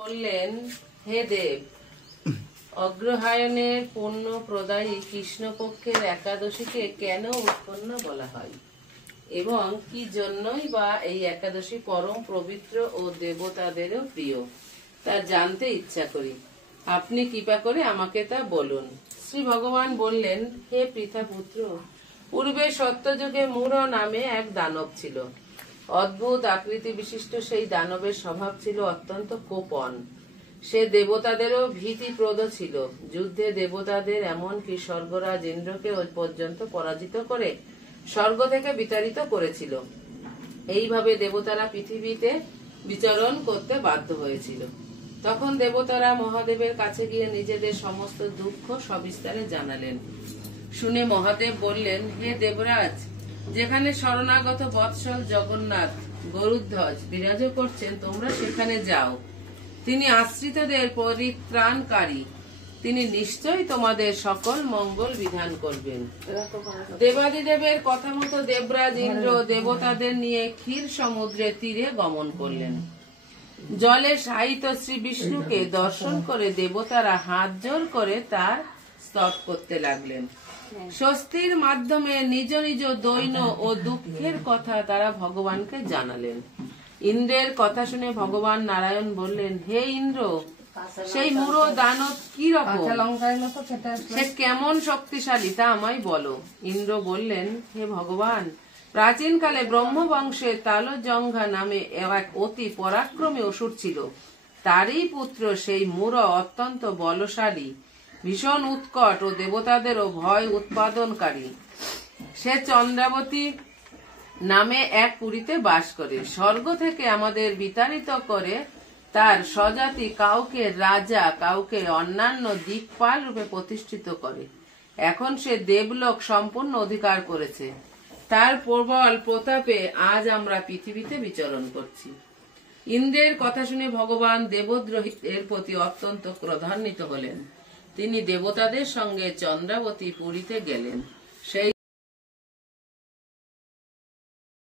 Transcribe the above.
বললেন, হে দেব, অগ্রহায়ণের পুণ্য প্রদায়ী কৃষ্ণপক্ষের একাদশীকে কেন উৎপন্ন বলা হয় এবং কি জন্যই বা এই একাদশী পরম পবিত্র ও দেবতাদেরও প্রিয় তা জানতে ইচ্ছা করি। আপনি কৃপা করে আমাকে তা বলুন। শ্রী ভগবান বললেন, হে পৃথাপুত্র, পূর্বে সত্যযুগে মূঢ় নামে এক দানব ছিল। অদ্ভুত আকৃতি বিশিষ্ট সেই দানবের স্বভাব ছিল অত্যন্ত কোপন। সে দেবতাদেরও ভীতিপ্রদ ছিল। যুদ্ধে দেবতাদের এমনকি স্বর্গরাজ ইন্দ্রকে পর্যন্ত পরাজিত করে স্বর্গ থেকে বিতাড়িত করেছিল। এইভাবে দেবতারা পৃথিবীতে বিচরণ করতে বাধ্য হয়েছিল। তখন দেবতারা মহাদেবের কাছে গিয়ে নিজেদের সমস্ত দুঃখ সবিস্তারে জানালেন। শুনে মহাদেব বললেন, হে দেবরাজ, যেখানে শরণাগত বৎসল জগন্নাথ গরুধ্বজ বিরাজ করছেন, তোমরা সেখানে যাও। তিনি আশ্রিতদের পরিত্রাণকারী। তিনি নিশ্চয়ই তোমাদের সকল মঙ্গল বিধান করবেন। দেবাদিদেবের কথা মতো দেবরাজ ইন্দ্র দেবতাদের নিয়ে ক্ষীর সমুদ্রের তীরে গমন করলেন। জলে শায়িত শ্রী বিষ্ণুকে দর্শন করে দেবতারা হাত জোর করে তার স্তব করতে লাগলেন। স্বস্তির মাধ্যমে নিজ নিজ দৈন্য ও দুঃখের কথা তারা ভগবানকে জানালেন। ইন্দ্রের কথা শুনে ভগবান নারায়ণ বললেন, হে ইন্দ্র, সেই মূঢ় দানব কি রকম, সে কেমন শক্তিশালী তা আমায় বলো। ইন্দ্র বললেন, হে ভগবান, প্রাচীনকালে ব্রহ্মবংশে তালজঙ্ঘা নামে এক অতি পরাক্রমী অসুর ছিল। তারই পুত্র সেই মূঢ় অত্যন্ত বলশালী, ভীষণ উৎকট ও দেবতাদেরও ভয় উৎপাদনকারী। সে চন্দ্রাবতী নামে এক পুরীতে বাস করে। স্বর্গ থেকে আমাদের বিতাড়িত করে তার স্বজাতি কাউকে রাজা, কাউকে অন্যান্য দিকপাল রূপে প্রতিষ্ঠিত করে। এখন সে দেবলোক সম্পূর্ণ অধিকার করেছে। তার প্রবল প্রতাপে আজ আমরা পৃথিবীতে বিচরণ করছি। ইন্দ্রের কথা শুনে ভগবান দেবদ্রোহীদের প্রতি অত্যন্ত ক্রোধান্বিত হলেন। তিনি দেবতাদের সঙ্গে চন্দ্রাবতী পুরীতে গেলেন। সেই